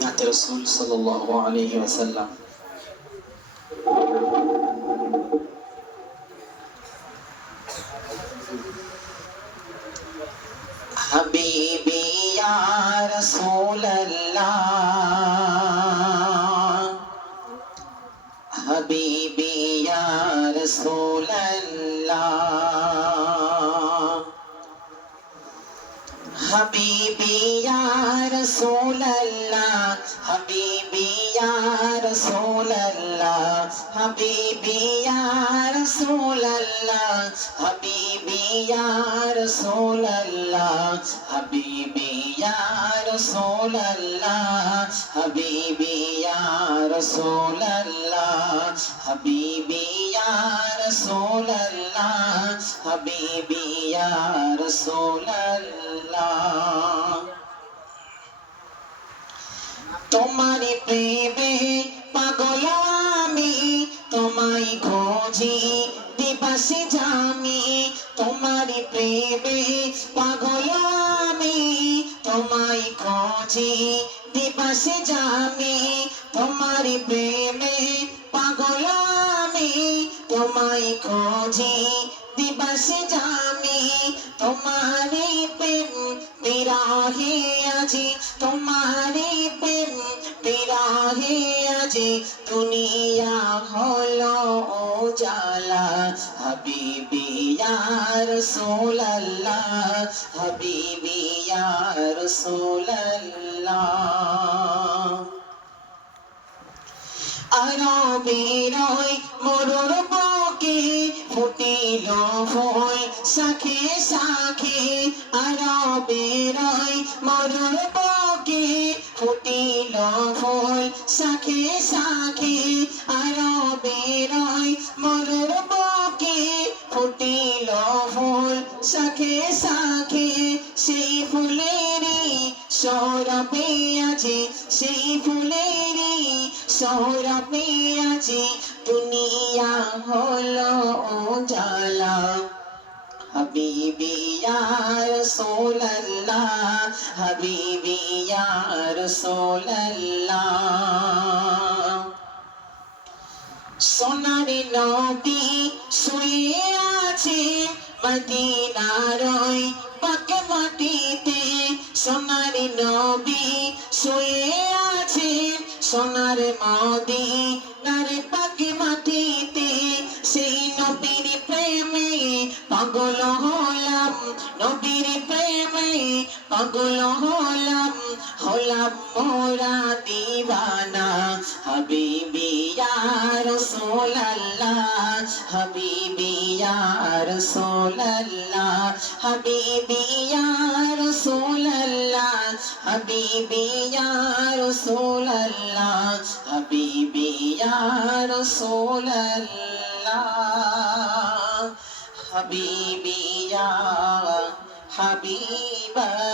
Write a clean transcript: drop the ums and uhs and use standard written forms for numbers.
নাতে রাসূল সাল্লাল্লাহু আলাইহি ওয়াসাল্লাম। হাবিবি ইয়া রাসূলাল্লাহ, হাবিবি ইয়া রাসূলাল্লাহ, হাবিবি ইয়া রাসূলাল্লাহ, হাবিবি ইয়া রাসূলাল্লাহ, হাবিবি ইয়া রাসূলাল্লাহ, হাবিবি ইয়া রাসূলাল্লাহ, হাবিবি ইয়া রাসূলাল্লাহ, হাবিবি ইয়া রাসূলাল্লাহ, হাবিবি ইয়া রাসূলাল্লাহ, হাবিবি ইয়া রাসূলাল্লাহ। তোমারি প্রেমে পাগল আমি, তোমায় খোঁজি দিবাসে জামি। তোমারি প্রেমে পাগল আমি, তোমায় খোঁজি দিবাসে জামি। তোমারি প্রেমে পাগল আমি, তোমায় খোঁজি দিবাসে জামি। তোমারি প্রেম বিরাহে আজি, তোমারি প্রেম বিরাহে আজি, দুনিয়া হলো উজালা। হাবিবি ইয়া রাসূলাল্লাহ, হাবিবি ইয়া রাসূলাল্লাহ। আরবের ওই মরুর বুকে ফুটিল ফুল শাখে শাখে। আরবের ওই মরুর বুকে ফুটিল ফুল শাখে শাখে। আরবের ওই মরুর বুকে ফুটিল ফুল শাখে শাখে। সেই ফুলেরই সৌরভে আছে, সেই ফুলেরই সৌরভে আছে, দুনিয়া হলো উজালা। হাবিবি ইয়া রাসূলাল্লাহ, হাবিবি ইয়া রাসূলাল্লাহ। সোনার নবী শুয়ে আছেন মদিনার ওই পাক মাটিতে। সোনার নবী শুয়ে আছেন সোনার মদিনার পাক মাটিতে। সেই নবীর প্রেমে পাগল হলাম, নবীর প্রেমে পাগল হলাম, হলাম মোরা দিওয়ানা। হাবিবি ইয়া রাসূলাল্লাহ, হাবিবি ইয়া রাসূলাল্লাহ, হাবিবি ইয়া রাসূলাল্লাহ, হাবিবি ইয়া রাসূলাল্লাহ, হাবিবি ইয়া রাসূলাল্লাহ, হাবিবি ইয়া হাবিবাল্লাহ।